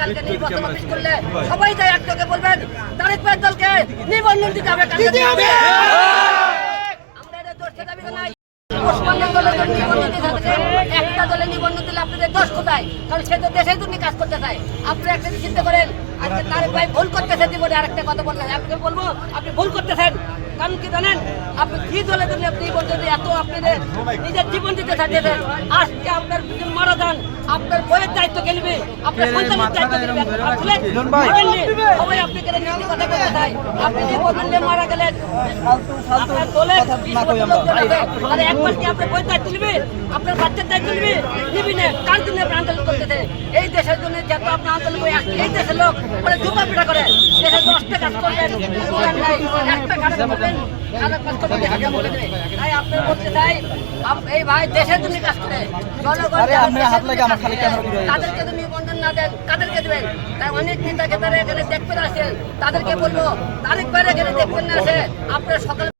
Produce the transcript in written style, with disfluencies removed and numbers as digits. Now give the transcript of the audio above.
কালকে নির্বাচন অফিস করলে সবাই তাই একটাকে বলবেন তারেক ভাইয়ের দলকে নিবন্ধন দিতে হবে। আমরা এটা দোষটা দাবি নাই। একটা দলে নিবন্ধন দিলে আপনাদের দোষ কোথায়? কারণ সে তো দেশের জন্য কাজ করতে চায়। আপনি একটা চিন্তা করেন, আজকে তারেক ভাই ভুল করতেছে জীবনে আরেকটা কথা বলতেছেন, আপনাকে বলবো আপনি ভুল করতেছেন। কারণ কি জানেন, আপনি কি দলে দিলে আপনি বলছেন এত আপনাদের নিজের জীবন দিতে চাইতেছেন। আজকে আপনার মারা যান, আপনার বইয়ের দায়িত্ব কে নেবে? আপনার সন্তানের দায়িত্ব কে নেবে? সবাই আপনি কেন নীতি কথা বলতে চাই? আপনি যে বললেন মারা গেলেন, আপনার দলে আর একবার কি আপনার বইয়ের দায়িত্ব নেবে? আপনার বাচ্চার দায়িত্ব নেবে? নিবি না। কার জন্য আপনি আন্দোলন করতেছে? এই দেশের জন্য যত আপনার আন্দোলন করে আসছে, এই দেশের লোক মানে জুতা পিটা করে দেশের 10টা কাজ করবেন, একটা খারাপ করবেন, খারাপ কাজ করবেন হাজার বলে দেবে। তাই আপনার বলতে চাই, এই ভাই দেশের জন্য কাজ করে তাদেরকে তো নিবন্ধন না দেন, কাদেরকে দেবেন? তাই অনেক নেতাকে তারা এখানে দেখবেন আসেন, তাদেরকে বলবো তারেক ভাই এখানে দেখবেন না আসে আপনার সকাল